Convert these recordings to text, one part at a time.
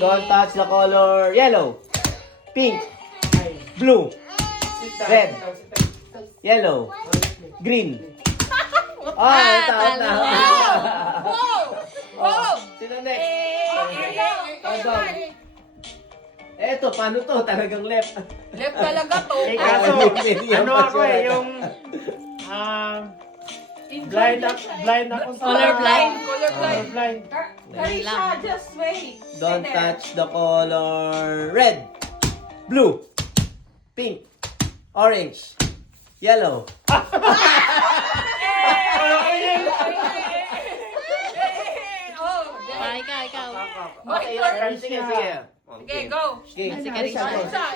Don't touch the color yellow, pink, blue, red, yellow, green. Tama na. Wow! Sino next? Eto, paano to? Talagang left. Left talaga to. Eh, kaso, ano ako eh, yung blind ako. Colorblind. Colorblind. Carisha, just wait. Don't touch the color red, blue, pink, orange, yellow. Ikaw. Okay, your turn. Sige. Okay, go. Sige. Carisha,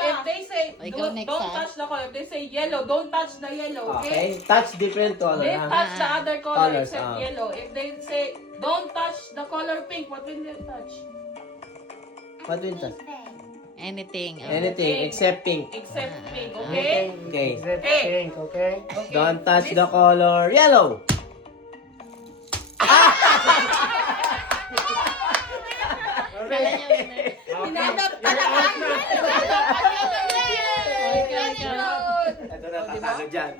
if they say Ikaw next, don't ah. touch the color, if they say yellow, don't touch the yellow, okay? Okay, touch different color. They ha? touch the other color Colors, except yellow. If they say don't touch the color pink, what will they touch? What will touch? Anything. Anything except pink. Except pink, okay? Okay. Except Hey. pink, okay? Don't touch the color yellow. Hinanap talaga. Ito na, tatalo dyan.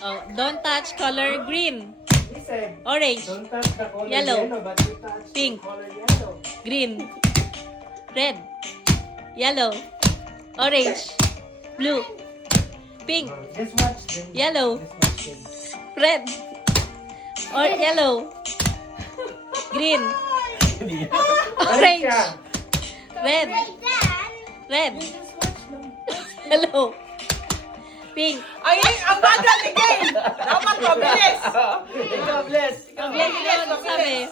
Oh, don't touch color green, He said, orange, don't touch the color Yellow. yellow, but you touch Pink. the color yellow. green, red, yellow, orange, blue, pink, Just watch them. yellow, Just watch them. red, or yellow, green, orange, Ka. red, yellow, pink. Ay, ang bagal ni Gay! Dapat mabilis! Ikaw, bless. Yun, sabi.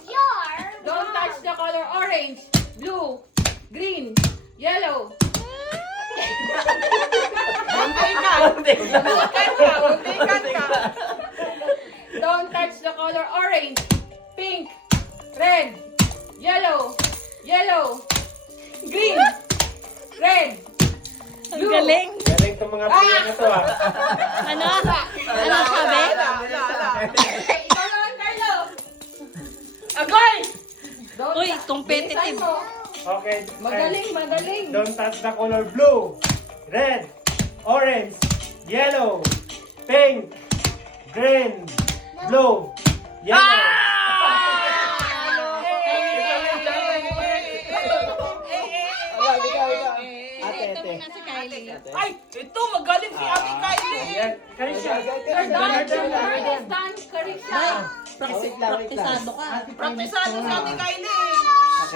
Don't touch the color orange, blue, green, yellow. Muntikan ka! Muntikan ka! Don't touch the color orange, pink, red, yellow, green, red, Ang galing. Galing itong mga player na to ah. Ano? Ano sabi? Ikaw naman, Carlo! Agoy! Uy, competitive. Bilisan mo. Okay. Magaling. Don't touch the color blue, red, orange, yellow, pink, green, blue, yellow. Ito muna si Kylie. Ay, ito magaling si Ate Kylie. Yan. Karisha. You're done. Carisha. Praktisado ka. Praktisado si Ate Kylie.